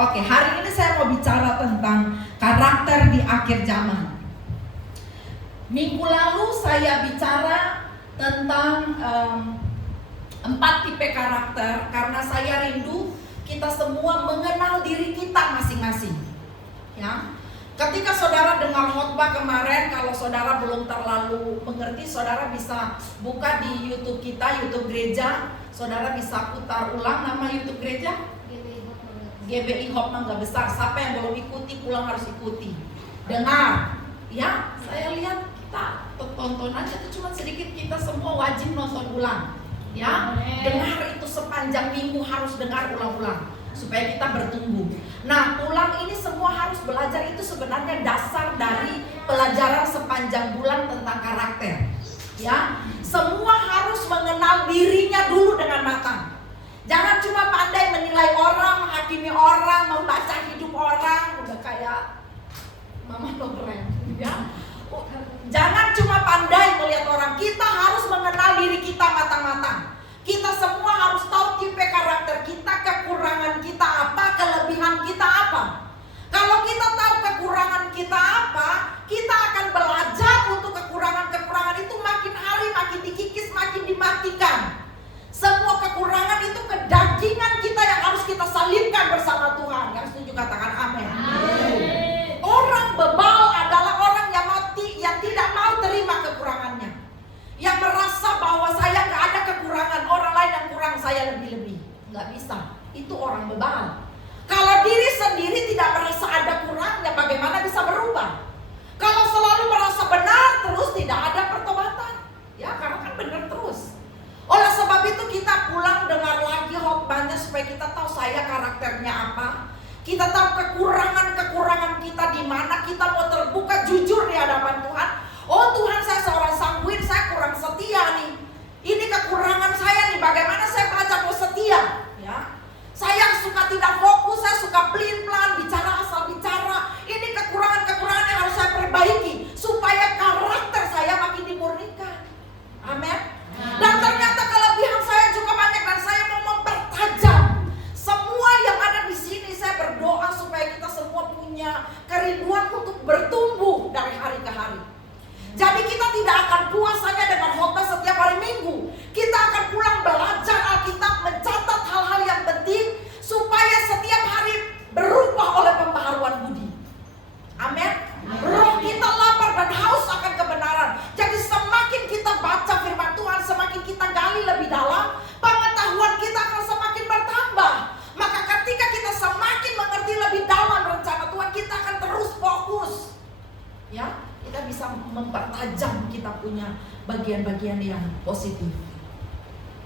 Oke, hari ini saya mau bicara tentang karakter di akhir zaman. Minggu lalu saya bicara tentang 4 tipe karakter karena saya rindu kita semua mengenal diri kita masing-masing. Ya. Ketika saudara dengar khotbah kemarin, kalau saudara belum terlalu mengerti, saudara bisa buka di YouTube kita, YouTube gereja. Saudara bisa putar ulang nama YouTube gereja. GBI Hope Mangga Besar. Siapa yang belum ikuti, pulang harus ikuti. Dengar, ya. Saya lihat kita tonton aja itu cuma sedikit, kita semua wajib nonton ulang. Ya, dengar itu sepanjang minggu, harus dengar ulang-ulang supaya kita bertumbuh. Nah, ulang ini semua harus belajar, itu sebenarnya dasar dari pelajaran sepanjang bulan tentang karakter. Ya, semua harus mengenal dirinya dulu dengan matang. Jangan cuma pandai menilai orang, menghakimi orang, membaca hidup orang, udah kayak Mama Loren, ya. Jangan cuma pandai melihat orang, kita harus mengenal diri kita matang-matang. Kita semua harus tahu tipe karakter kita, kekurangan kita apa, kelebihan kita apa. Kalau kita tahu kekurangan kita apa, kita akan belajar untuk kekurangan-kekurangan itu makin hari makin dikikis, makin dimatikan. Semua kekurangan itu kedagingan kita yang harus kita salibkan bersama Tuhan. Yang setuju katakan amin. Orang bebal adalah orang yang mati, yang tidak mau terima kekurangannya, yang merasa bahwa saya nggak ada kekurangan, orang lain yang kurang, saya lebih-lebih. Nggak bisa, itu orang bebal. Kalau diri sendiri tidak merasa ada kurangnya, bagaimana bisa berubah? Kalau selalu merasa benar terus, tidak ada pertobatan. Ya, karena kan benar terus. Oleh sebab itu kita pulang dengar lagi khotbahnya supaya kita tahu saya karakternya apa. Kita tahu kekurangan-kekurangan kita di mana, kita mau terbuka jujur di hadapan Tuhan. Oh Tuhan, saya seorang sangguin, saya kurang setia nih. Ini kekurangan saya nih, bagaimana saya belajar mau setia? Ya. Saya suka tidak fokus, saya suka pelin-pelan, bicara asal bicara. Ini kekurangan-kekurangan yang harus saya perbaiki supaya karakter saya makin dimurnikan. Amin. Dan ternyata kelebihan saya juga banyak dan saya mau mempertajam semua yang ada di sini. Saya berdoa supaya kita semua punya kerinduan untuk bertumbuh dari hari ke hari. Jadi kita tidak akan puas hanya dengan khotbah setiap hari Minggu. Kita akan pulang belajar Alkitab, mencatat hal-hal yang penting supaya setiap hari berubah oleh pembaharuan budi. Amin. Roh kita lapar dan haus akan kebenaran. Jadi semakin kita baca firman Tuhan, semakin kita gali lebih dalam, pengetahuan kita akan semakin bertambah. Maka ketika kita semakin mengerti lebih dalam rencana Tuhan, kita akan terus fokus. Ya, kita bisa mempertajam kita punya bagian-bagian yang positif.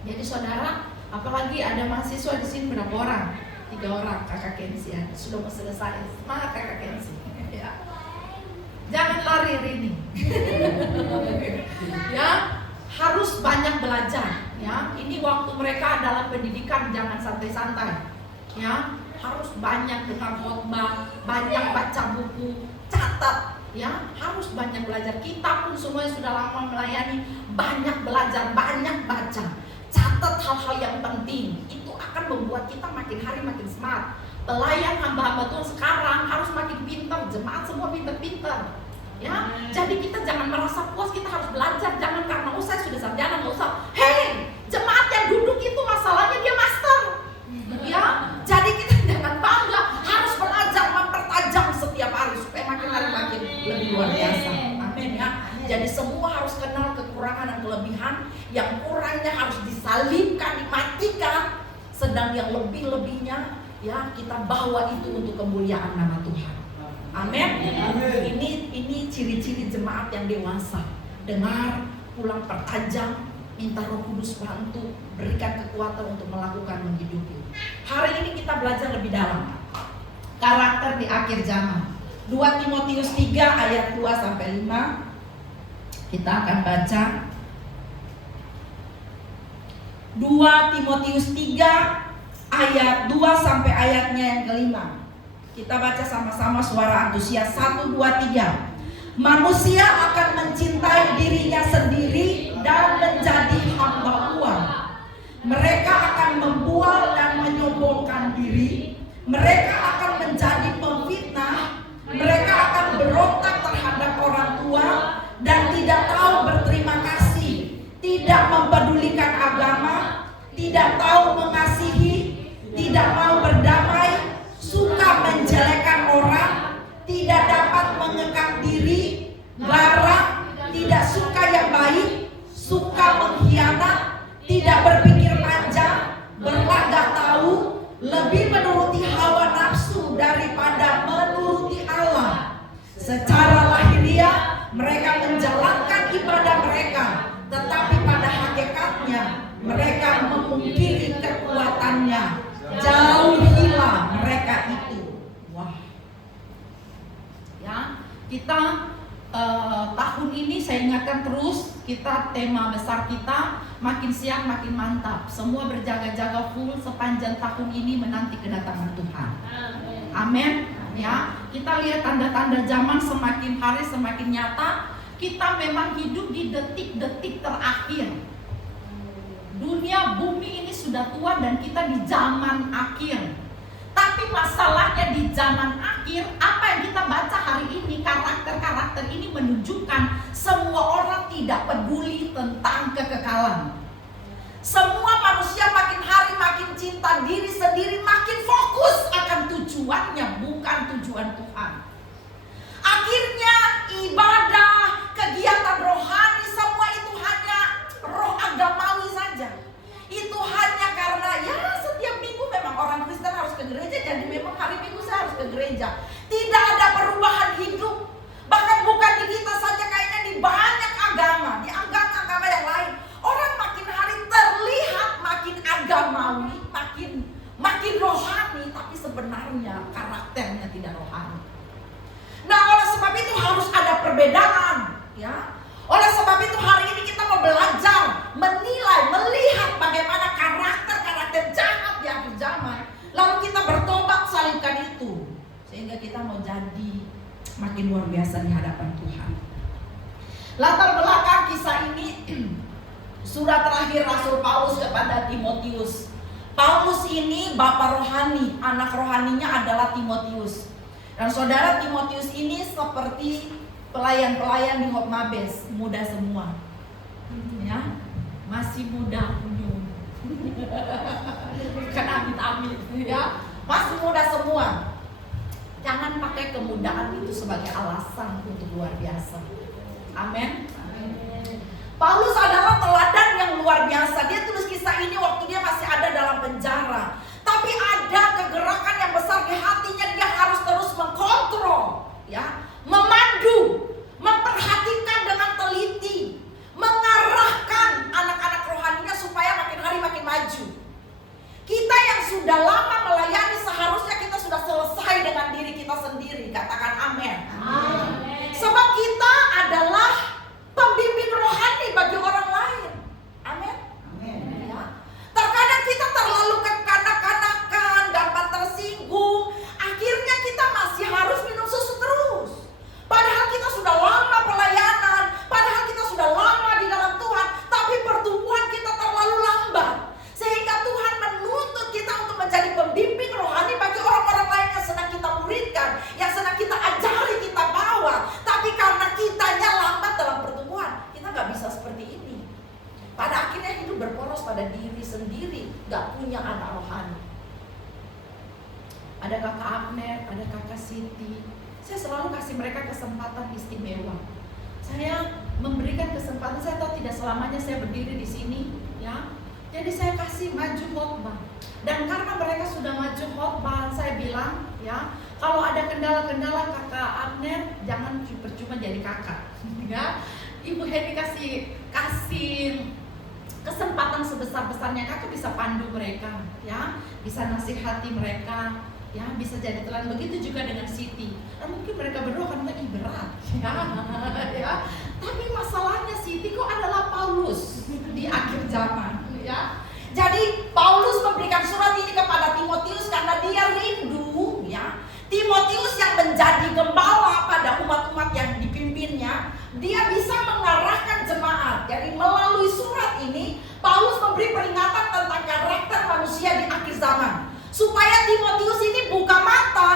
Jadi saudara, apalagi ada mahasiswa di sini berapa orang? 3 orang, kakak Kensi ya. Sudah mau selesai. Semangat kakak Kensi. Ya. Jangan lari Rini. Ya, harus banyak belajar. Ya, ini waktu mereka dalam pendidikan, jangan santai-santai. Ya, harus banyak dengar khotbah, banyak baca buku, catat. Ya, harus banyak belajar. Kita pun semuanya sudah lama melayani, banyak belajar, banyak baca. Catat hal-hal yang penting. Itu akan membuat kita makin hari makin smart. Pelayan hamba-hamba Tuhan sekarang harus makin pintar. Jemaat semua pintar-pintar. Ya, jadi kita jangan merasa puas, kita harus belajar. Jangan karena saya sudah sarjana, nggak usah. Hei, jemaat yang duduk itu masalahnya dia master. Ya, jadi kita jangan bangga, harus belajar, mempertajam setiap hari supaya makin hari makin lebih luar biasa. Amin ya. Jadi semua harus kenal kekurangan dan kelebihan. Yang kurangnya harus disalibkan, dimatikan. Sedang yang lebih-lebihnya, ya kita bawa itu untuk kemuliaan nama Tuhan. Amin. Ini ciri-ciri jemaat yang dewasa. Dengar, pulang pertajam, minta Roh Kudus bantu, berikan kekuatan untuk melakukan, menghidupi. Hari ini kita belajar lebih dalam karakter di akhir zaman. 2 Timotius 3 ayat 2 sampai 5. Kita akan baca 2 Timotius 3 ayat 2 sampai ayatnya yang kelima. Kita baca sama-sama suara antusias. 1, 2, 3. Manusia akan mencintai dirinya sendiri dan menjadi hamba uang. Mereka akan membual dan menyombongkan diri. Mereka akan menjadi pemfitnah, mereka akan berontak terhadap orang tua dan tidak tahu berterima kasih, tidak mempedulikan agama, tidak tahu mengasihi, tidak mau berdamai, suka menjelekkan orang, tidak dapat mengekang diri, garang, tidak suka yang baik, suka mengkhianat, tidak berpikir panjang, berlagak tahu, lebih menuruti hawa nafsu daripada menuruti Allah. Secara lahiriah mereka menjalankan ibadah mereka, tetapi pada hakikatnya mereka memungkiri kekuatannya. Jauhilah mereka itu. Wah. Ya, kita tahun ini saya ingatkan terus, kita tema besar kita makin siap makin mantap. Semua berjaga-jaga full sepanjang tahun ini menanti kedatangan Tuhan. Amin. Ya, kita lihat tanda-tanda zaman semakin hari semakin nyata. Kita memang hidup di detik-detik terakhir. Dunia bumi ini sudah tua dan kita di zaman akhir. Tapi masalahnya di zaman akhir, apa yang kita baca hari ini, karakter-karakter ini menunjukkan semua orang tidak peduli tentang kekekalan. Semua manusia makin hari makin cinta diri sendiri, makin fokus akan tujuannya, bukan tujuan Tuhan. Akhirnya ibadah, kegiatan rohani, semua itu hanya roh agamawi saja. Itu hanya karena ya setiap minggu memang orang Kristen harus ke gereja, jadi memang hari Minggu saya harus ke gereja. Tidak ada perubahan hidup. Bahkan bukan di kita saja, kayaknya di banyak agama, di agama-agama yang lain. Orang makin hari terlihat makin agamawi, makin rohani, tapi sebenarnya karakternya tidak rohani. Nah, oleh sebab itu harus ada perbedaan, ya. Oleh sebab itu hari ini kita mau belajar, menilai, melihat bagaimana karakter-karakter jahat di akhir zaman. Lalu kita bertobat, salibkan itu, sehingga kita mau jadi makin luar biasa di hadapan Tuhan. Latar belakang kisah ini surat terakhir Rasul Paulus kepada Timotius. Paulus ini bapak rohani, anak rohaninya adalah Timotius. Dan saudara, Timotius ini seperti pelayan-pelayan di Hotmabes, muda semua, ya, masih muda, bukan amit-amit, ya, masih muda semua. Jangan pakai kemudaan itu sebagai alasan untuk luar biasa. Amin. Paulus adalah teladan yang luar biasa. Dia tulis kisah ini waktu dia masih ada dalam penjara. Tapi ada kegerakan yang besar di hatinya. Dia harus terus mengkontrol, ya, memandu, memperhatikan dengan teliti, mengarahkan anak-anak rohaninya supaya makin hari makin maju. Kita yang sudah lama melayani seharusnya kita sudah selesai dengan diri kita sendiri. Katakan amin. Amin. Sebab kita adalah pembimbing rohani bagi orang lain. Amin. Amin. Ya. Terkadang kita terlalu kekanak-kanakan, gampang tersinggung. Akhirnya kita masih harus minum susu terus. Padahal kita sudah lama pelayanan, padahal kita sudah lama di dalam Tuhan, tapi pertumbuhan kita terlalu lambat. Sehingga Tuhan menuntut kita untuk menjadi pembimbing rohani bagi orang-orang lain yang sedang kita muridkan, yang sedang kita ajari, kita bawa. Tapi karena kitanya lambat dalam pertumbuhan, kita gak bisa seperti ini. Pada akhirnya hidup berporos pada diri sendiri, gak punya anak rohani. Ada kakak Abner, ada kakak Siti. Saya selalu kasih mereka kesempatan istimewa. Saya memberikan kesempatan, saya tahu tidak selamanya saya berdiri di sini, ya. Jadi saya kasih maju khotbah. Dan karena mereka sudah maju khotbah, saya bilang, ya, kalau ada kendala-kendala kakak Abner, jangan percuma jadi kakak, ya. Ibu Heni kasih kesempatan sebesar-besarnya, kakak bisa pandu mereka, ya, bisa nasihati mereka, ya, bisa jadi teladan. Begitu juga dengan Siti. Mungkin mereka berdua kan berat, ya. Tapi masalahnya Siti kok adalah Paulus di akhir zaman, ya. Jadi Paulus memberikan surat ini kepada Timotius karena dia rindu, ya, Timotius yang menjadi gembala pada umat-umat yang dipimpinnya, dia bisa mengarahkan jemaat. Jadi melalui surat ini Paulus memberi peringatan tentang karakter manusia di akhir zaman, supaya Timotius ini buka mata,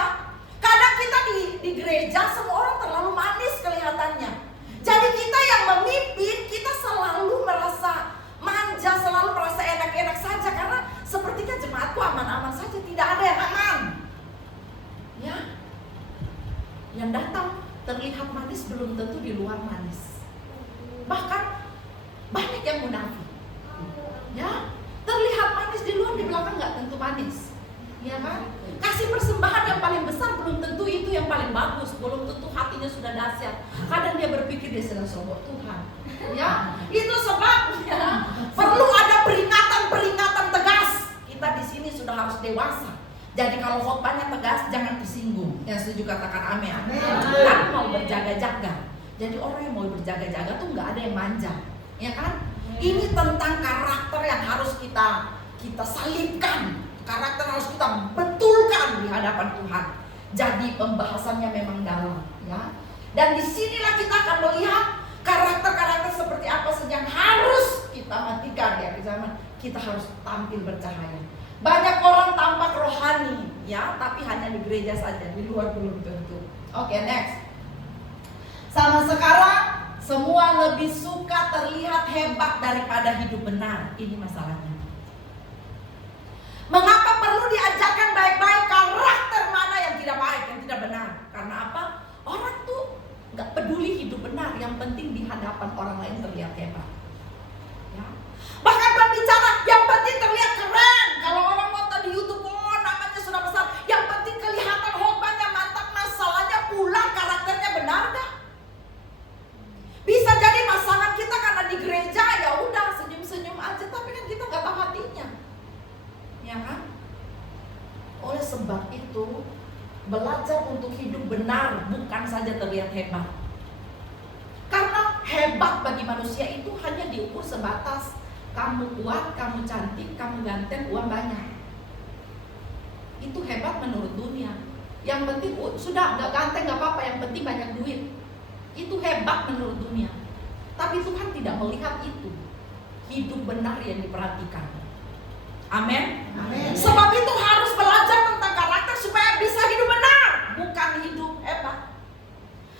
belum tentu di luar manis. Bahkan banyak yang munafik. Ya, terlihat manis di luar, di belakang nggak tentu manis. Ya kan? Kasih persembahan yang paling besar belum tentu itu yang paling bagus, belum tentu hatinya sudah dahsyat. Kadang dia berpikir dia sedang sombong Tuhan. Ya, itu sebabnya perlu ada peringatan-peringatan tegas. Kita di sini sudah harus dewasa. Jadi kalau khotbahnya tegas, jangan tersinggung. Yang setuju katakan amin. Kan mau berjaga-jaga. Jadi orang yang mau berjaga-jaga tuh nggak ada yang manja, ya kan? Ini tentang karakter yang harus kita salibkan. Karakter harus kita betulkan di hadapan Tuhan. Jadi pembahasannya memang dalam, ya. Dan disinilah kita akan melihat karakter-karakter seperti apa saja yang harus kita matikan di akhir zaman. Kita harus tampil bercahaya. Banyak orang tampak rohani, ya, tapi hanya di gereja saja, di luar belum tentu. Oke, next. Sama sekarang semua lebih suka terlihat hebat daripada hidup benar. Ini masalahnya. Mengapa perlu diajarkan baik-baik karakter mana yang tidak baik, yang tidak benar? Karena apa? Orang tuh gak peduli hidup benar, yang penting di hadapan orang lain terlihat hebat, ya. Bahkan berbicara, yang penting terlihat keren. Kalau orang nonton di YouTube, oh namanya sudah besar, yang penting kelihatan hebatnya, mantap. Masalahnya pulang karakternya benar gak? Bisa jadi pasangan kita karena di gereja ya udah senyum-senyum aja, tapi kan kita gak tahu hatinya, ya kan? Oleh sebab itu belajar untuk hidup benar, bukan saja terlihat hebat. Karena hebat bagi manusia itu hanya diukur sebatas kamu kuat, kamu cantik, kamu ganteng, uang banyak. Itu hebat menurut dunia. Yang penting sudah gak ganteng gak apa-apa, yang penting banyak duit. Itu hebat menurut dunia. Tapi Tuhan tidak melihat itu. Hidup benar yang diperhatikan. Amin. Sebab itu harus belajar tentang karakter supaya bisa hidup benar, bukan hidup hebat.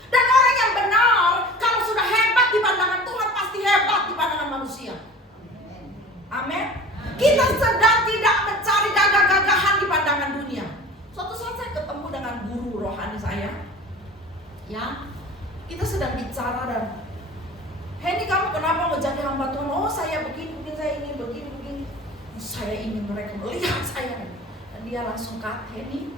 Dan orang yang benar, kalau sudah hebat di pandangan Tuhan, pasti hebat di pandangan manusia. Amin. Kita sedang tidak mencari gagah-gagahan di pandangan dunia. Suatu saat saya ketemu dengan guru rohani saya, ya. Kita sedang bicara dan, Henny kamu kenapa mau jadi hamba Tuhan? Oh saya begini, saya ingin begini. Saya ingin mereka melihat saya. Dan dia langsung kata, Henny,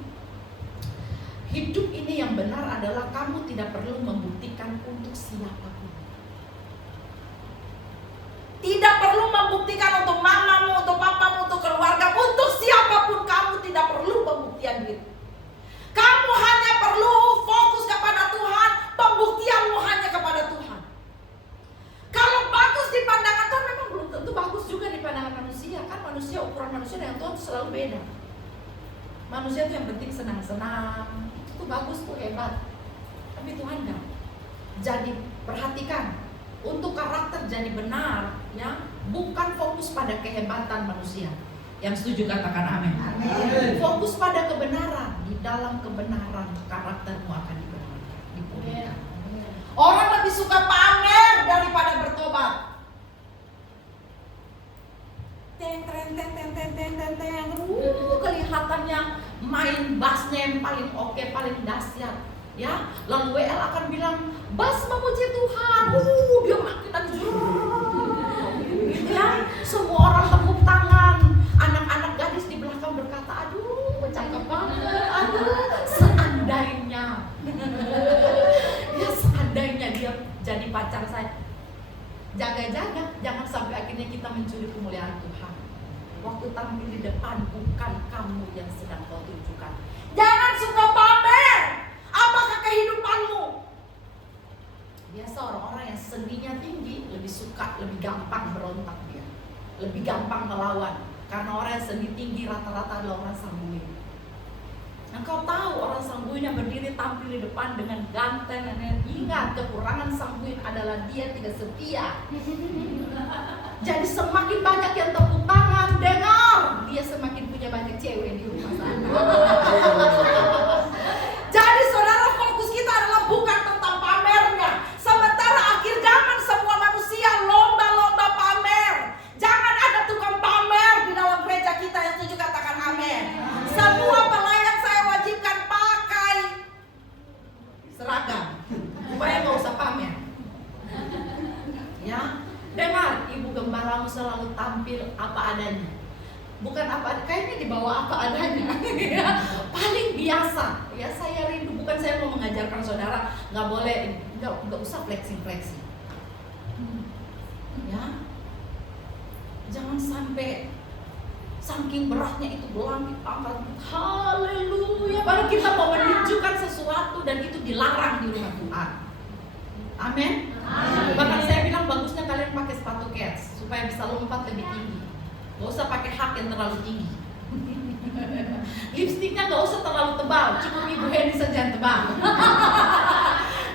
hidup ini yang benar adalah kamu tidak perlu membuktikan untuk siapapun. Tidak perlu membuktikan untuk mamamu, untuk papamu, untuk keluarga, untuk siapapun. Kamu tidak perlu pembuktian diri. Kamu hanya perlu fokus kepada Tuhan. Pembuktianmu hanya kepada Tuhan. Kalau bagus di pandangan Tuhan, memang belum tentu bagus juga di pandangan manusia. Kan manusia, ukuran manusia dengan Tuhan itu selalu beda. Manusia itu yang penting senang-senang, itu bagus, tuh hebat. Tapi Tuhan enggak. Jadi perhatikan, untuk karakter jadi benar, ya, bukan fokus pada kehebatan manusia. Yang setuju katakan amin. Fokus pada kebenaran. Di dalam kebenaran karaktermu akan dipulihkan. Orang lebih suka pamer daripada bertobat. Kelihatannya main bassnya yang paling oke, paling dahsyat, ya. Lalu WL akan bilang bass memuji Tuhan. Dia makin gitu ya. Semua orang tepuk tangan. Anak-anak gadis di belakang berkata, aduh cakep banget, aduh seandainya. Ya seandainya dia jadi pacar saya. Jaga-jaga, jangan sampai akhirnya kita mencuri kemuliaan Tuhan. Waktu tampil di depan, bukan kamu yang sedang kau tunjukkan. Jangan suka pamer. Apakah kehidupanmu? Biasa orang-orang yang sendinya tinggi lebih suka, lebih gampang berontak dia, lebih gampang melawan. Karena orang yang sendi tinggi rata-rata adalah orang sanguin. Nah kau tahu orang sanguin yang berdiri tampil di depan dengan ganteng. Ingat, kekurangan sanguin adalah dia tidak setia. Jadi semakin banyak yang tepuk tangan, dengar, dia semakin punya banyak cewek di rumah sana. Jadi saudara, fokus kita adalah bukan tentang pamernya. Sementara akhir zaman semua manusia lomba-lomba pamer. Jangan ada tukang pamer di dalam gereja kita. Yang setuju katakan amin. Semua pelayan saya wajibkan pakai seragam supaya nggak usah dibawa apa adanya. Paling biasa. Ya saya rindu, bukan saya mau mengajarkan saudara nggak boleh, nggak usah flexing. Ya, jangan sampai saking beratnya itu doang angkat, haleluya, baru kita mau menunjukkan sesuatu dan itu dilarang di rumah Tuhan. Amin. Bahkan saya bilang bagusnya kalian pakai sepatu kets supaya bisa lompat lebih tinggi. Gak usah pakai hak yang terlalu tinggi. Lipstiknya gak usah terlalu tebal, cukup Ibu Heni saja yang tebal.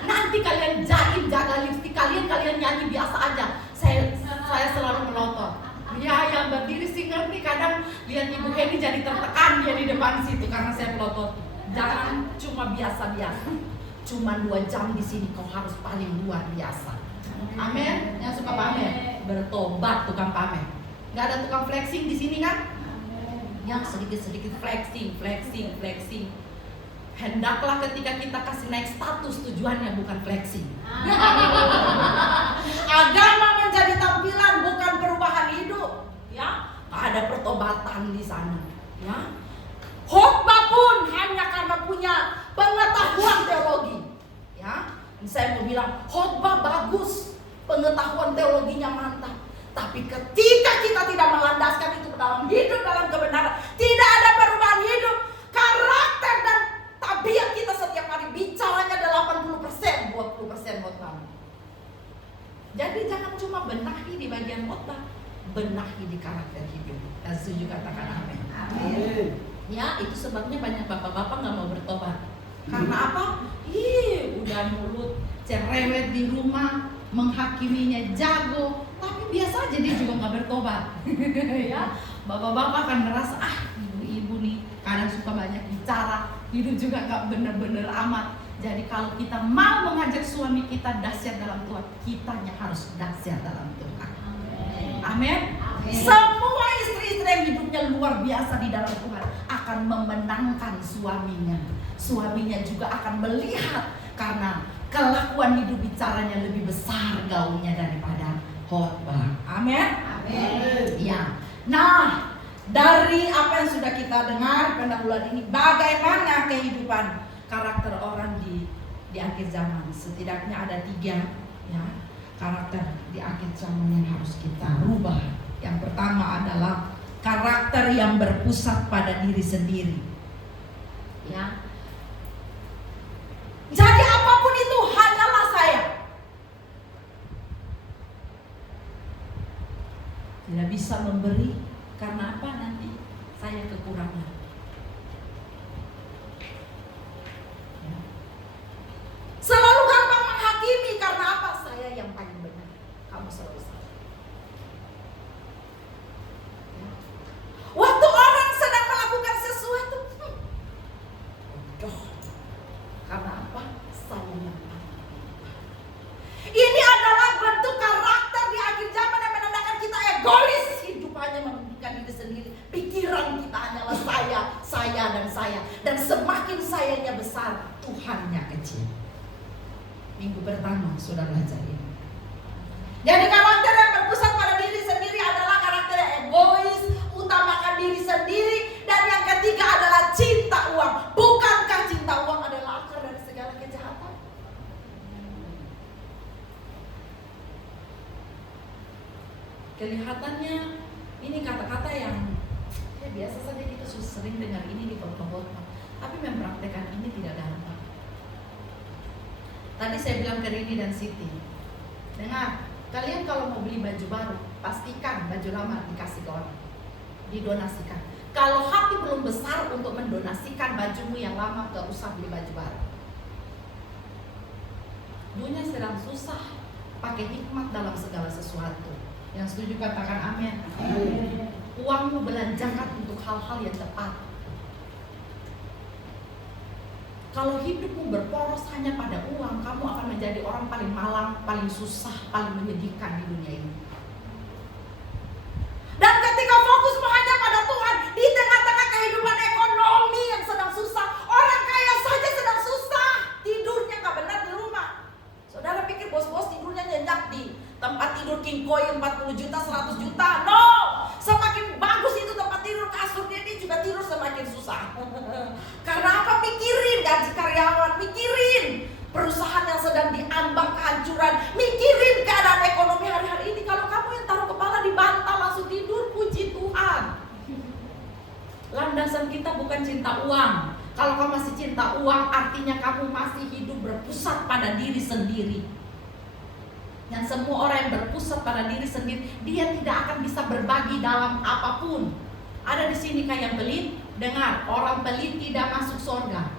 Nanti kalian jahit, jaga lipstik kalian nyanyi biasa aja. Saya selalu melotot. Ya, yang berdiri singer nih kadang lihat Ibu Heni jadi tertekan dia di depan situ karena saya melotot. Jangan cuma biasa-biasa. Cuma 2 jam di sini kau harus paling luar biasa. Amin. Yang suka pamer, bertobat tukang pamer. Gak ada tukang flexing di sini kan? Yang sedikit-sedikit flexing. Hendaklah ketika kita kasih naik status tujuannya bukan flexing. Agama menjadi tampilan bukan perubahan hidup. Ya, ada pertobatan di sana. Ya, khotbah pun hanya karena punya pengetahuan teologi. Ya, saya mau bilang khotbah bagus, pengetahuan teologinya mantap. Tapi ketika kita tidak melandaskan itu dalam hidup, dalam kebenaran, tidak ada perubahan hidup, karakter dan tabiat kita setiap hari bicaranya 80%, 20% khotbah. Jadi jangan cuma benahi di bagian khotbah, benahi di karakter hidup. Dan setuju katakan amin. Amin. Ya, itu sebabnya banyak bapak-bapak nggak mau bertobat. Karena apa? Udah mulut cerewet di rumah, menghakiminya jago, tapi biasa aja dia juga nggak bertobat. Ya, bapak-bapak akan merasa ibu-ibu nih kadang suka banyak bicara, hidup juga nggak bener-bener amat. Jadi kalau kita mau mengajak suami kita dahsyat dalam Tuhan, kitanya harus dahsyat dalam Tuhan. Amin. Semua istri-istri yang hidupnya luar biasa di dalam Tuhan akan memenangkan suaminya. Suaminya juga akan melihat karena kelakuan hidup bicaranya lebih besar gaungnya daripada khotbah. Amin. Amin. Ya. Nah, dari apa yang sudah kita dengar pendahuluan ini, bagaimana kehidupan karakter orang di akhir zaman? Setidaknya ada 3 ya karakter di akhir zaman yang harus kita rubah. Yang pertama adalah karakter yang berpusat pada diri sendiri. Ya. Jadi apapun itu hanyalah saya. Tidak bisa memberi karena apa? Nanti saya kekurangan. Ya. Selalu gampang menghakimi karena apa? Saya yang paling benar. Kamu selalu salah. Ya. Waktu orang sedang melakukan sesuatu, karena apa? Saya yang paling benar. Ini adalah bentuk karakter di akhir zaman yang menandakan kita egois. Hidup hanya memikirkan diri sendiri. Pikiran kita hanyalah saya dan saya. Dan semakin sayanya besar, Tuhannya kecil. Minggu pertama sudah belajar ini. Jadi karakter yang berpusat pada diri sendiri adalah karakter yang egois, utamakan diri sendiri. Dan yang ketiga adalah cinta uang. Bukankah cinta uang adalah akar dari segala kejahatan? Kelihatannya ini kata-kata yang biasa saja kita sering dengar ini di khotbah-khotbah, tapi mempraktekkan ini tidak gampang. Tadi saya bilang ke Rini dan Siti, dengar, kalian kalau mau beli baju baru, pastikan baju lama dikasih ke orang, didonasikan. Kalau hati belum besar untuk mendonasikan bajumu yang lama, gak usah beli baju baru. Dunia sedang susah, pakai hikmat dalam segala sesuatu. Yang setuju katakan amin. Uangmu belanjakan untuk hal-hal yang tepat. Kalau hidupmu berporos hanya pada uang, kamu akan menjadi orang paling malang, paling susah, paling menyedihkan di dunia ini. Dan ketika fokusmu hanya pada Tuhan, di tengah-tengah kehidupan ekonomi yang sedang susah, orang kaya saja sedang susah, tidurnya gak benar di rumah. Saudara pikir bos-bos tidurnya nyenyak di tempat tidur king koin 40 juta, 100 juta? No! Semakin bagus itu tempat tidur, kasurnya dia juga bukan cinta uang. Kalau kamu masih cinta uang, artinya kamu masih hidup berpusat pada diri sendiri. Dan semua orang yang berpusat pada diri sendiri, dia tidak akan bisa berbagi dalam apapun. Ada di sini kayak yang pelit. Dengar, orang pelit tidak masuk surga.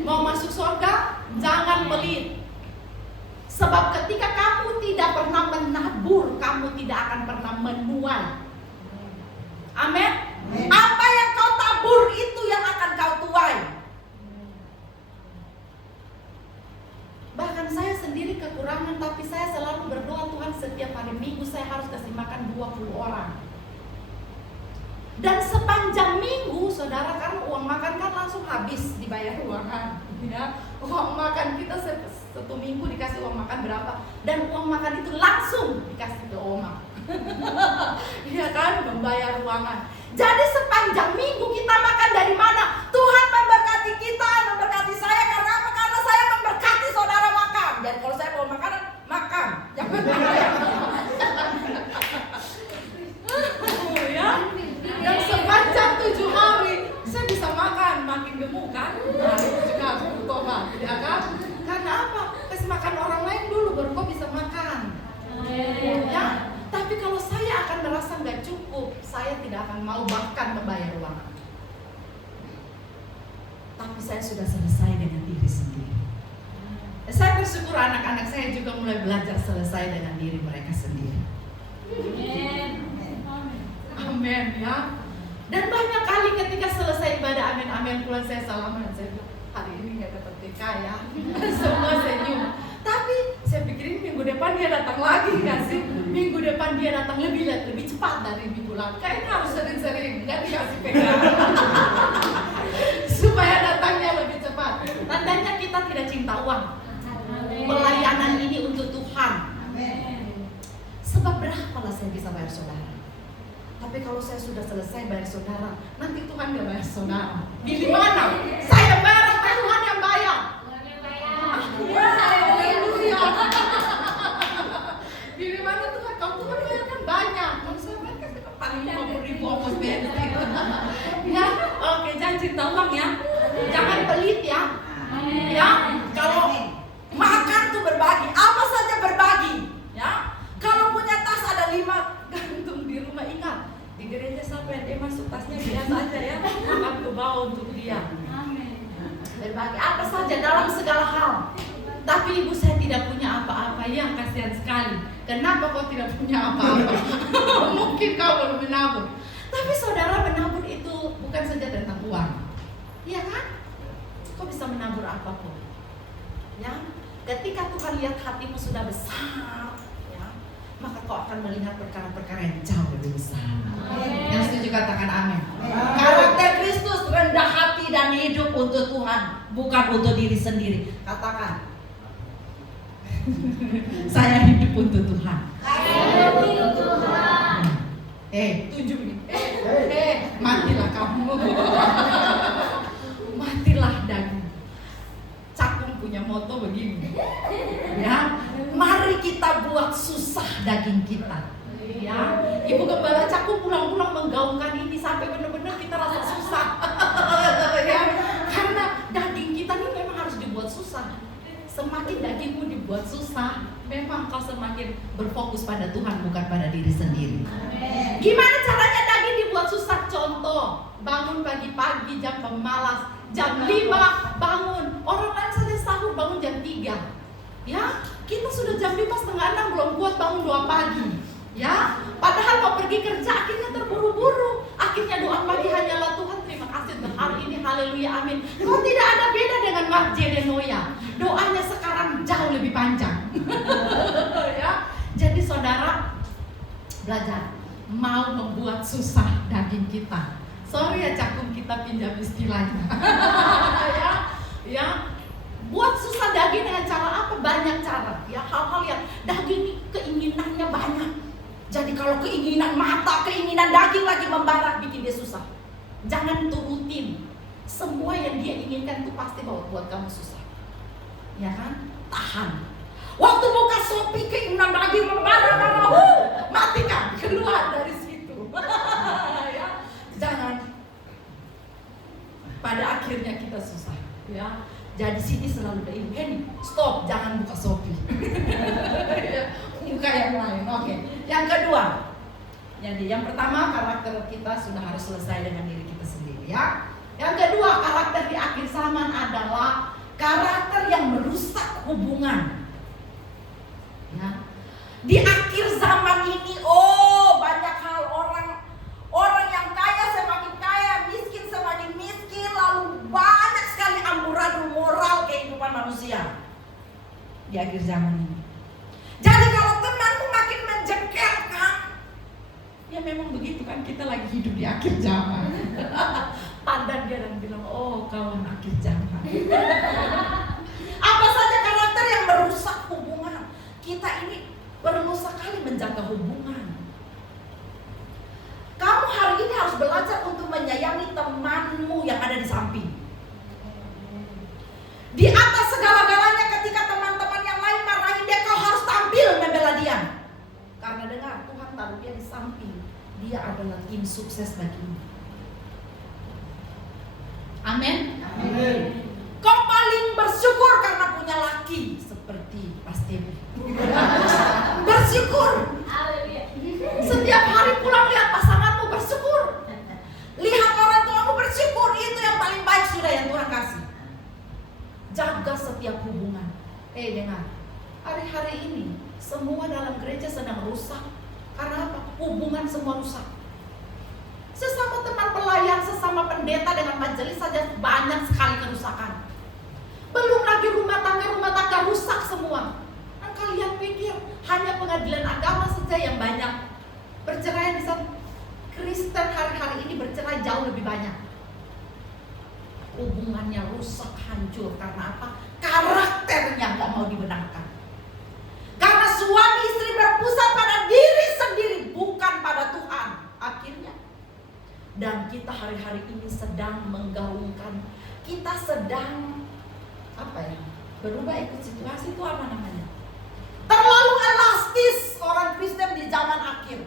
Mau masuk surga, jangan pelit. Sebab ketika kamu tidak pernah menabur, kamu tidak akan pernah menuai. Amin. Apa yang kau tabur itu yang akan kau tuai. Bahkan saya sendiri kekurangan, tapi saya selalu berdoa, Tuhan, setiap hari Minggu saya harus kasih makan 20 orang. Dan sepanjang minggu, saudara, karena uang makan kan langsung habis dibayar ruangan, ya. Uang makan kita satu minggu dikasih uang makan berapa, dan uang makan itu langsung dikasih ke Oma. Iya kan, membayar ruangan. Jadi sepanjang minggu kita makan dari mana? Tuhan memberkati kita, memberkati saya. Karena apa? Karena saya memberkati saudara makan. Dan kalau saya mau makanan, makan. Jangan bayar. Ya. Dan sepanjang 7 hari saya bisa makan, makin gemuk kan? Nah, itu juga harus bertobat, ya kan? Karena apa? Kasih makan orang lain dulu baru kau bisa makan. Ya. Tapi kalau saya akan merasa nggak cukup, saya tidak akan mau bahkan membayar uang. Tapi saya sudah selesai dengan diri sendiri. Saya bersyukur anak-anak saya juga mulai belajar selesai dengan diri mereka sendiri. Amin, ya. Dan banyak kali ketika selesai ibadah amin pulang saya salaman, saya bilang hari ini nggak dapat TK ya. Semua senyum. Tapi saya pikirin minggu depan dia datang lagi kan sih. Minggu depan dia datang lebih cepat dari minggu lalu. Kayaknya harus sering-sering, nggak dikasih pegang. Supaya datangnya lebih cepat. Tandanya kita tidak cinta uang. Pelayanan ini untuk Tuhan. Sebab berapalah saya bisa bayar saudara. Tapi kalau saya sudah selesai bayar saudara, nanti Tuhan nggak bayar saudara. Pilih mana? Saya bayar atau Tuhan yang bayar? Haleluya. Pilih mana Tuhan? Kalau Tuhan bayar kan banyak. Kalau saya bayar kan paling 50.000 ongkos bensin. Ya, oke, jangan cinta uang ya. Jangan pelit ya. Ya, kalau makan tuh berbagi, apa saja berbagi. Ya, kalau punya tas ada 5 gantung di rumah, ingat. Di gereja sampai dia masuk tasnya biasa aja ya, akan ke bawah untuk dia. Berbagi apa saja dalam segala hal. Tapi ibu saya tidak punya apa-apa, ya kasihan sekali. Kenapa kau tidak punya apa-apa? Mungkin kau belum menabur. Tapi saudara, menabur itu bukan saja tentang uang, iya kan? Kau bisa menabur apapun. Ya, ketika Tuhan lihat hatimu sudah besar, maka kau akan melihat perkara-perkara yang jauh lebih besar. Yang setuju katakan amin. Karakter Kristus rendah hati dan hidup untuk Tuhan, bukan untuk diri sendiri. Katakan, saya hidup untuk Tuhan. Saya hidup untuk Tuhan. Tunjuk nih. Matilah kamu. Matilah daging. Cakung punya moto begini. Ya, mari kita buat susah daging kita. Ya, Ibu Gembala Cakung pulang-pulang menggaungkan ini sampai benar-benar kita rasa susah. Ya, karena daging kita ini memang harus dibuat susah. Semakin dagingmu dibuat susah, memang kau semakin berfokus pada Tuhan, bukan pada diri sendiri. Gimana caranya daging dibuat susah? Contoh, bangun pagi-pagi jam pemalas, jam 5 bangun. Orang lain saja sahur bangun jam 3. Ya, kita sudah jam 5:30 belum kuat bangun 2 pagi. Ya, padahal mau pergi kerja akhirnya terburu-buru. Akhirnya doa pagi hanyalah Tuhan terima kasih untuk hari ini, haleluya, amin. Kau tidak ada beda dengan Mark Jedenoya. Doanya sekarang jauh lebih panjang. Ya, jadi saudara belajar mau membuat susah daging kita. Sorry ya Cakung, kita pinjam istilahnya. Ya, buat susah daging dengan cara apa? Banyak cara. Ya, hal-hal yang daging keinginannya banyak. Jadi kalau keinginan mata, keinginan daging lagi membara, bikin dia susah. Jangan turutin. Semua yang dia inginkan itu pasti buat kamu susah. Ya kan? Tahan. Waktu buka Shopee, keinginan daging membara, matikan, keluar dari situ. Ya, jangan. kita susah, ya. Jadi sini selalu ada ibu Heni, stop, jangan buka Shopee. Buka yang lain. Oke. Yang kedua, jadi yang pertama karakter kita sudah harus selesai dengan diri kita sendiri, ya. Yang kedua, karakter di akhir zaman adalah karakter yang merusak hubungan. Ya. Di akhir zaman ini, banyak hal orang yang kaya semakin kaya, miskin semakin miskin, lalu banyak sekali amburadul moral kehidupan manusia di akhir zaman ini. Jadi kalau temanmu makin menjengkelkan, ya memang begitu kan, kita lagi hidup di akhir zaman. Pandang dia dan bilang, oh kawan akhir zaman. Apa saja karakter yang merusak hubungan. Kita ini perlu sekali menjaga hubungan. Kamu hari ini harus belajar untuk menyayangi temanmu yang ada di samping. Di atas segala-galanya, ketika teman-teman yang lain marahin dia, kau harus tampil membela dia. Karena dengar, Tuhan taruh dia di samping. Dia adalah tim sukses bagimu. Amin. Amin. Kau paling bersyukur karena punya laki seperti Pasti. Bersyukur. Haleluya. Setiap hari pulang lihat pasanganmu, bersyukur. Lihat orang tuamu, bersyukur. Itu yang paling baik sudah yang Tuhan kasih. Jaga setiap hubungan. Dengar, hari-hari ini semua dalam gereja sedang rusak. Karena apa? Hubungan semua rusak. Sesama teman pelayan, sesama pendeta dengan majelis saja banyak sekali kerusakan. Belum lagi rumah tangga rusak semua. Dan kalian pikir hanya pengadilan agama saja yang banyak perceraian di sana? Kristen hari-hari ini bercerai jauh lebih banyak. Hubungannya rusak, hancur. Karena apa? Karakternya gak mau dibenarkan. Karena suami istri berpusat pada diri sendiri, bukan pada Tuhan. Akhirnya, dan kita hari-hari ini sedang menggaungkan, kita sedang berubah ikut situasi, itu apa namanya? Terlalu elastis orang Kristen di zaman akhir.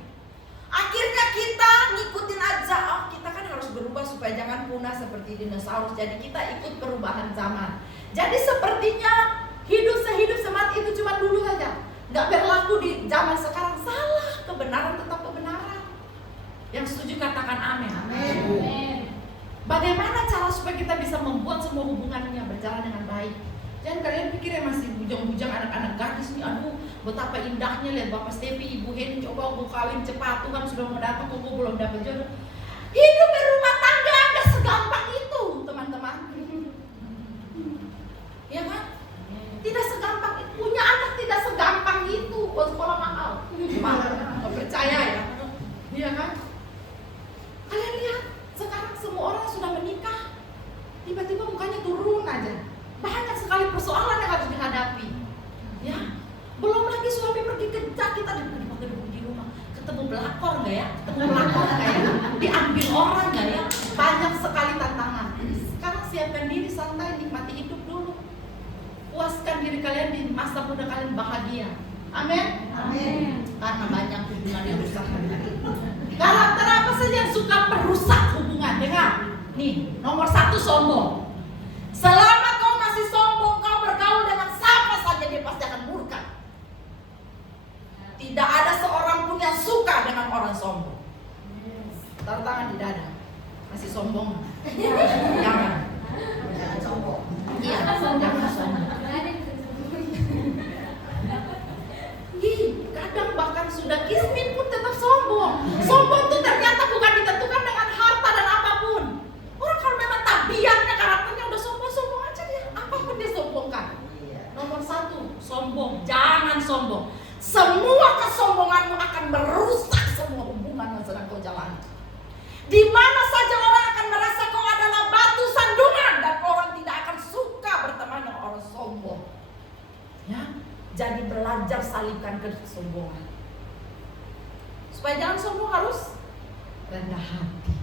Akhirnya kita ngikutin aja, kita kan harus berubah supaya jangan punah seperti dinosaurus. Jadi kita ikut perubahan zaman. Jadi sepertinya sehidup semati itu cuma dulu saja, nggak berlaku di zaman sekarang. Salah, kebenaran tetap kebenaran. Yang setuju katakan amin. Amin. Bagaimana cara supaya kita bisa membuat semua hubungannya berjalan dengan baik? Jangan kalian pikir ya masih bujang-bujang anak-anak gadis nih, aduh betapa indahnya lihat Bapak Stepi, Ibu Heni, coba aku kawin cepat, Tuhan sudah mau datang, aku belum dapat jodoh. Hidup berumah tangga nggak segampang itu, teman-teman. Ya kan? Tidak segampang itu, punya anak tidak segampang itu, buat sekolah mahal. Nggak percaya ya? Iya kan? Kalian lihat, sekarang semua orang sudah menikah, tiba-tiba mukanya turun aja. Banyak sekali persoalan yang harus dihadapi. Ya, belum lagi suami pergi kerja, kita duduk di rumah, ketemu pelakor nggak ya? Diambil orang nggak ya? Banyak sekali tantangan. Sekarang siapkan diri, santai, nikmati hidup dulu. Puaskan diri kalian di masa muda kalian bahagia. Amin. Amin. Karena banyak hubungan yang rusak. Karakter apa saja yang suka merusak hubungan? Dengar, nih nomor 1 sombong. Selama kau masih sombong, kau bergaul dengan siapa saja dia pasti akan murka. Tidak ada seorang pun yang suka dengan orang sombong. Taruh tangan di dada. Masih sombong? Jangan. Jangan sombong. Iya, jangan sombong. Kadang bahkan sudah kismin pun tetap sombong. Sombong itu ternyata bukan ditentukan dengan harta dan apapun. Orang kalau memang tabiatnya, karakternya udah sombong aja dia, apapun dia sombongkan. Nomor 1, sombong. Jangan sombong. Semua kesombonganmu akan merusak semua hubungan yang sedang kau jalani. Di mana saja orang akan merasa kau adalah batu sandungan, dan orang tidak akan suka berteman dengan orang sombong. Ya, jadi belajar salibkan kesombongan. Supaya jangan sombong harus rendah hati.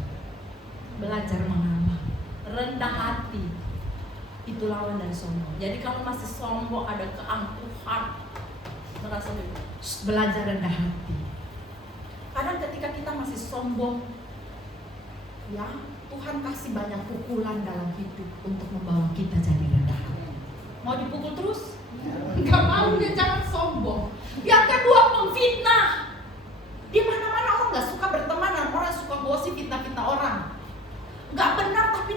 Belajar mengalah. Rendah hati itu lawan dari sombong. Jadi kalau masih sombong, ada keangkuhan, merasa belajar rendah hati. Kadang ketika kita masih sombong, ya Tuhan kasih banyak pukulan dalam hidup untuk membawa kita jadi rendah hati. Mau dipukul terus? Enggak mau, ya jangan sombong. Yang kedua, pemfitnah. Di mana-mana orang nggak suka berteman dengan orang yang suka gosip, fitnah-fitnah orang. Nggak benar tapi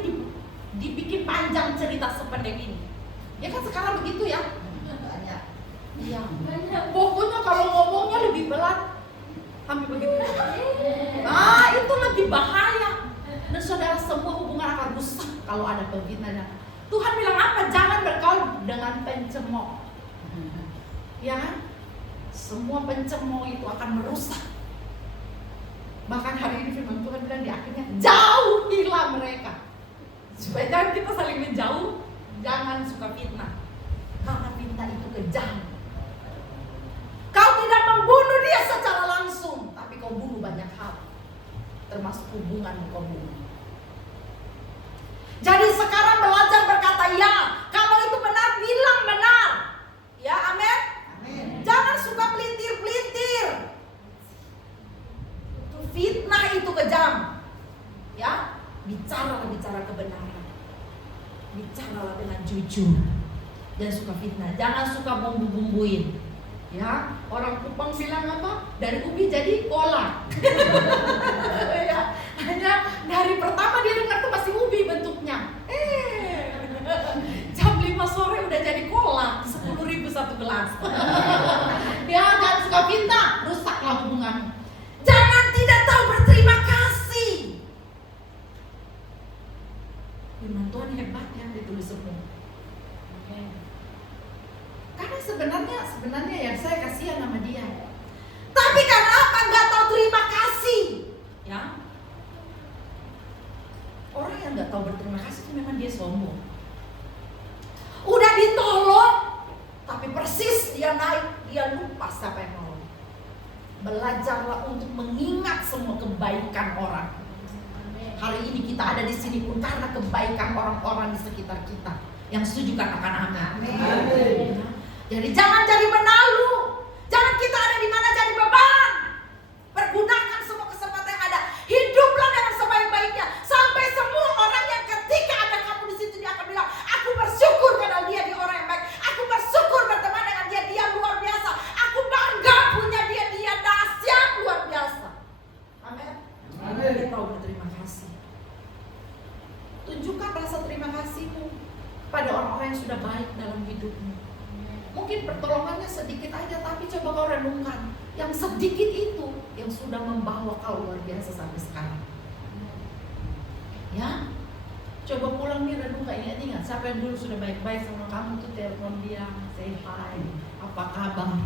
dibikin panjang cerita sependek ini. Ya kan sekarang begitu ya? Banyak. Iya. Pokoknya kalau ngomongnya lebih berat, hampir begitu. Itu lebih bahaya. Dan saudara, semua hubungan akan rusak kalau ada pemfitnah. Tuhan bilang apa? Jangan bergaul dengan pencemooh. Ya kan? Semua pencemooh itu akan merusak. Bahkan hari ini firman Tuhan bilang di akhirnya, jauhilah mereka. Supaya jangan kita saling menjauh. Jangan suka fitnah. Karena fitnah itu kejam. Kau tidak membunuh dia secara langsung, tapi kau bunuh banyak hal, termasuk hubungan kau bunuh. Jadi sekarang belajar berkata ya. Kalau itu benar, bilang benar. Ya, amin. Jangan suka pelintir-pelintir. Fitnah itu kejam. Ya, bicara kebenaran. Bicaralah dengan jujur. Jangan suka fitnah. Jangan suka bumbu-bumbuin. Ya, orang Kupang bilang apa? Dari ubi jadi kolak. Ya, hanya dari pertama dia dengar tuh masih ubi bentuknya. Jam 5 sore udah jadi kolak, 10.000 satu gelas. Ya, jangan suka fitnah, rusaklah hubungan. Jangan tidak tahu berterima kasih. Firman Tuhan hebat yang ditulis semua. Karena sebenarnya ya saya kasihan sama dia. Tapi karena apa? Nggak tahu terima kasih. Ya. Orang yang nggak tahu berterima kasih itu memang dia sombong. Udah ditolong, tapi persis dia naik, dia lupa siapa yang nolong. Belajarlah untuk mengingat semua kebaikan orang. Hari ini kita ada di sini pun karena kebaikan orang-orang di sekitar kita. Yang setuju katakan amin. Amin. Jadi jangan jadi penalu. Jangan kita ada di mana jadi beban. Pergunakan semua kesempatan yang ada. Hiduplah dengan sebaik-baiknya sampai semua orang yang ketika ada kamu di situ dia akan bilang, aku bersyukur karena dia orang yang baik. Aku bersyukur berteman dengan dia luar biasa. Aku bangga punya dia dahsyat luar biasa. Amin. Dia tahu berterima kasih. Tunjukkan rasa terima kasihmu pada orang-orang yang sudah baik dalam hidupmu. Mungkin pertolongannya sedikit aja, tapi coba kau renungkan. Yang sedikit itu yang sudah membawa kau luar biasa sampai sekarang. Ya, coba pulang nih renungkan, ingat siapa yang dulu sudah baik-baik sama kamu tuh telepon dia, say hi, apa kabar?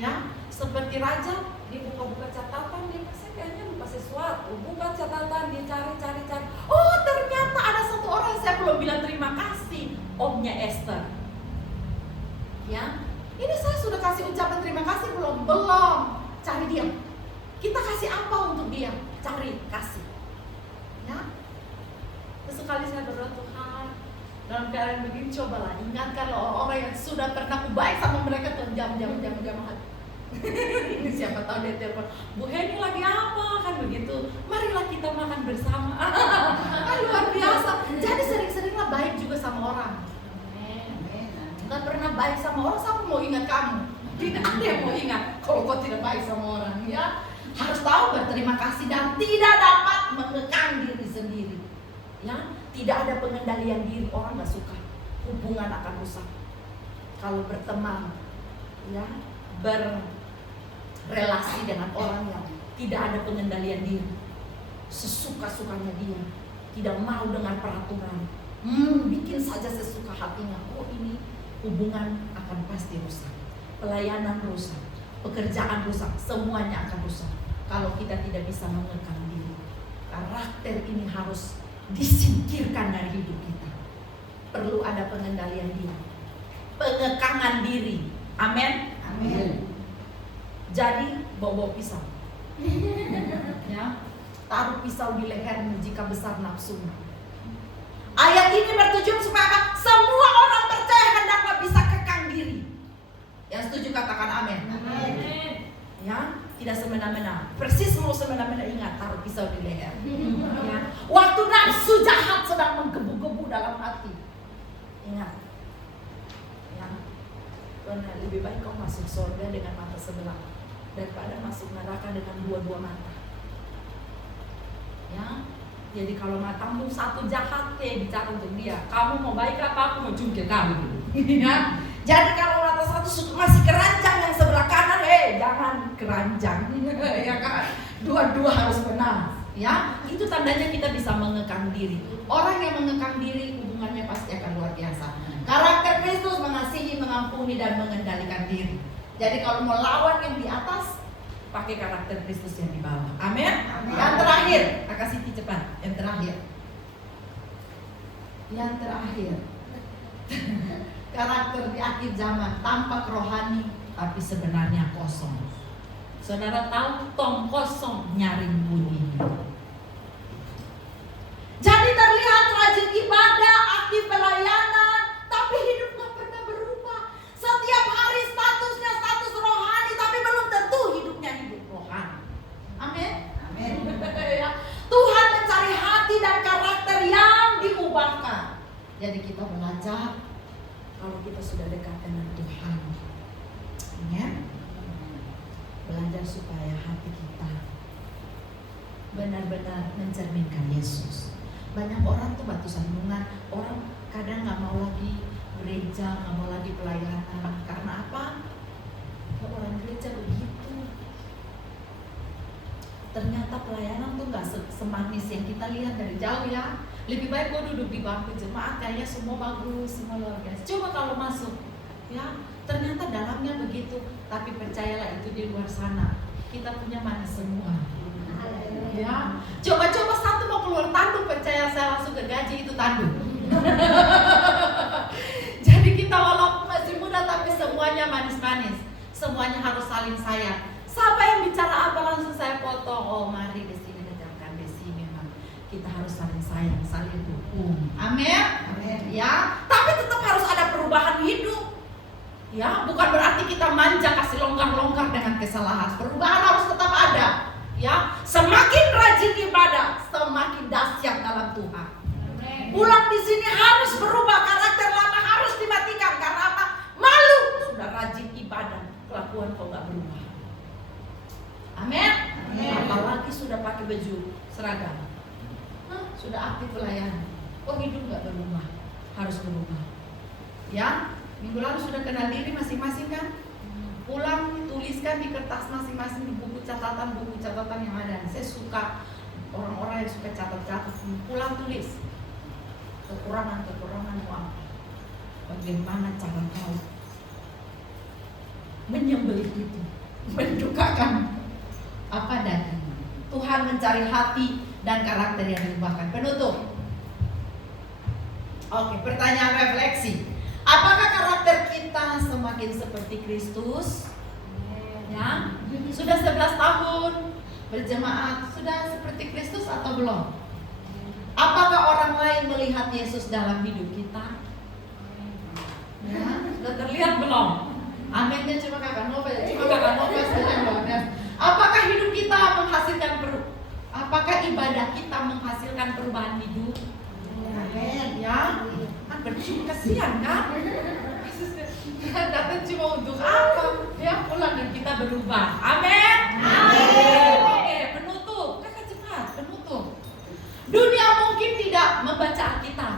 Ya, seperti raja, dia buka-buka catatan, dia pasti kayaknya lupa sesuatu. Buka catatan, dia cari. Oh, ternyata ada satu orang yang saya belum bilang terima kasih, omnya Esther. Ya, ini saya sudah kasih ucapan terima kasih belum? Belum. Cari dia. Kita kasih apa untuk dia? Cari, kasih. Ya. Sesekali saya berdoa, Tuhan, dalam keadaan begini cobalah ingatkan orang-orang yang sudah pernah baik sama mereka tuh jam. Ini siapa tahu dia telepon, Bu Heni lagi apa kan begitu. Marilah kita makan bersama. Luar biasa. Jadi sering-seringlah baik juga sama orang. Gak pernah baik sama orang, siapa mau ingat kamu? Tidak ada yang mau ingat kalau kau tidak baik sama orang. Ya, harus tahu berterima kasih dan tidak dapat mengekang diri sendiri. Ya, tidak ada pengendalian diri, orang gak suka. Hubungan akan rusak. Kalau berteman, ya, berrelasi dengan orang yang tidak ada pengendalian diri, sesuka-sukanya dia, tidak mau dengan peraturan, bikin saja sesuka hatinya. Oh, ini hubungan akan pasti rusak, pelayanan rusak, pekerjaan rusak, semuanya akan rusak kalau kita tidak bisa mengekang diri. Karakter ini harus disingkirkan dari hidup kita. Perlu ada pengendalian diri, pengekangan diri. Amin. Amin. Jadi bawa pisau, ya, taruh pisau di lehermu jika besar nafsumu. Ayat ini bertujuan supaya apa? Semua orang percaya hendaklah bisa kekang diri. Yang setuju katakan amin. Amin. Ya, tidak semena-mena. Persis mau semena-mena, ingat taruh pisau di leher. Ya. Waktu nafsu Benar, lebih baik kau masuk surga dengan mata sebelah daripada masuk neraka dengan dua-dua mata. Ya, jadi kalau matamu satu jahat, bicara untuk dia. Kamu mau baik apa? Aku mau jungkir kamu. Ya. Jadi kalau mata satu masih keranjang yang sebelah kanan, jangan keranjang. Ya kan? Dua-dua harus benar. Ya, itu tandanya kita bisa mengekang diri. Orang yang mengekang diri hubungannya pasti akan luar biasa. Karakter Kristus mengasihi, mengampuni dan mengendalikan diri. Jadi kalau mau lawan yang di atas, pakai karakter Kristus yang di bawah. Amin. Yang terakhir, Kakak Siti cepat. Yang terakhir. Karakter di akhir zaman tampak rohani tapi sebenarnya kosong. Saudara tahu tong kosong nyaring bunyi. Jadi terlihat rajin ibadah, aktif pelayanan, tapi hidup gak pernah berubah. Setiap hari statusnya status rohani, tapi belum tentu hidupnya hidup rohani. Amin. Amin. Tuhan mencari hati dan karakter yang diubahkan. Jadi kita belajar kalau kita sudah dekat dengan Tuhan, ya, belajar supaya hati kita benar-benar mencerminkan Yesus. Banyak orang tuh batu sandungan, orang kadang nggak mau lagi gereja, nggak mau lagi pelayanan. Karena apa? Orang gereja begitu. Ternyata pelayanan tuh nggak semanis yang kita lihat dari jauh ya. Lebih baik gue duduk di bangku jemaat, kayaknya semua bagus, semua luar biasa. Coba kalau masuk, ya ternyata dalamnya begitu. Tapi percayalah itu di luar sana kita punya manis semua. Ya, coba-coba satu mau keluar tanduk, percaya saya langsung gergaji itu tanduk. Jadi kita walaupun masih muda tapi semuanya manis-manis, semuanya harus saling sayang. Siapa yang bicara apa langsung saya potong. Oh mari di sini dengarkan besi, memang kita harus saling sayang, saling dukung. Amin. Amin. Ya, tapi tetap harus ada perubahan hidup. Ya, bukan berarti kita manja kasih longgar-longgar dengan kesalahan. Perubahan harus tetap ada. Ya, semakin rajin ibadah, semakin dahsyat dalam Tuhan. Pulang di sini harus berubah, karakter lama harus dimatikan. Karena apa? Malu sudah rajin ibadah, kelakuan kau nggak berubah. Amin. Apalagi sudah pakai baju seragam, sudah aktif pelayanan, kok hidup nggak berubah? Harus berubah. Ya, minggu lalu sudah kenal diri masing-masing kan? Pulang tuliskan di kertas masing-masing di buku catatan yang ada. Saya suka orang-orang yang suka catat-catat. Pulang tulis kekurangan apa, bagaimana cara kau menyembelih itu, mendukakan apa dan Tuhan mencari hati dan karakter yang diubahkan. Penutup. Oke, pertanyaan refleksi. Apakah karakter kita semakin seperti Kristus? Ya, sudah 11 tahun berjemaat, sudah seperti Kristus atau belum? Apakah orang lain melihat Yesus dalam hidup kita? Ya, sudah terlihat belum? Aminnya cuma kakak Nova saja luar biasa. Apakah hidup kita menghasilkan apakah ibadah kita menghasilkan perubahan hidup? Amin. Ya, kan berarti kasihan kan? Datang cuma untuk apa? Ya pulang dan kita berubah. Amin. Amin. Oke, penutup. Kakak cepat, penutup. Dunia mungkin tidak membaca Alkitab,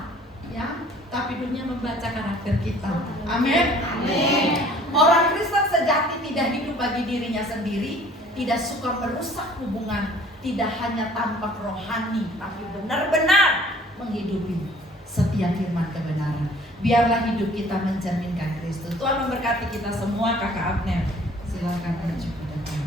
ya, tapi dunia membaca karakter kita. Amin. Amin. Orang Kristen sejati tidak hidup bagi dirinya sendiri, tidak suka merusak hubungan, tidak hanya tampak rohani, tapi benar-benar menghidupi setiap firman kebenaran. Biarlah hidup kita mencerminkan Kristus. Tuhan memberkati kita semua. Kakak Abner, silakan maju ke depan.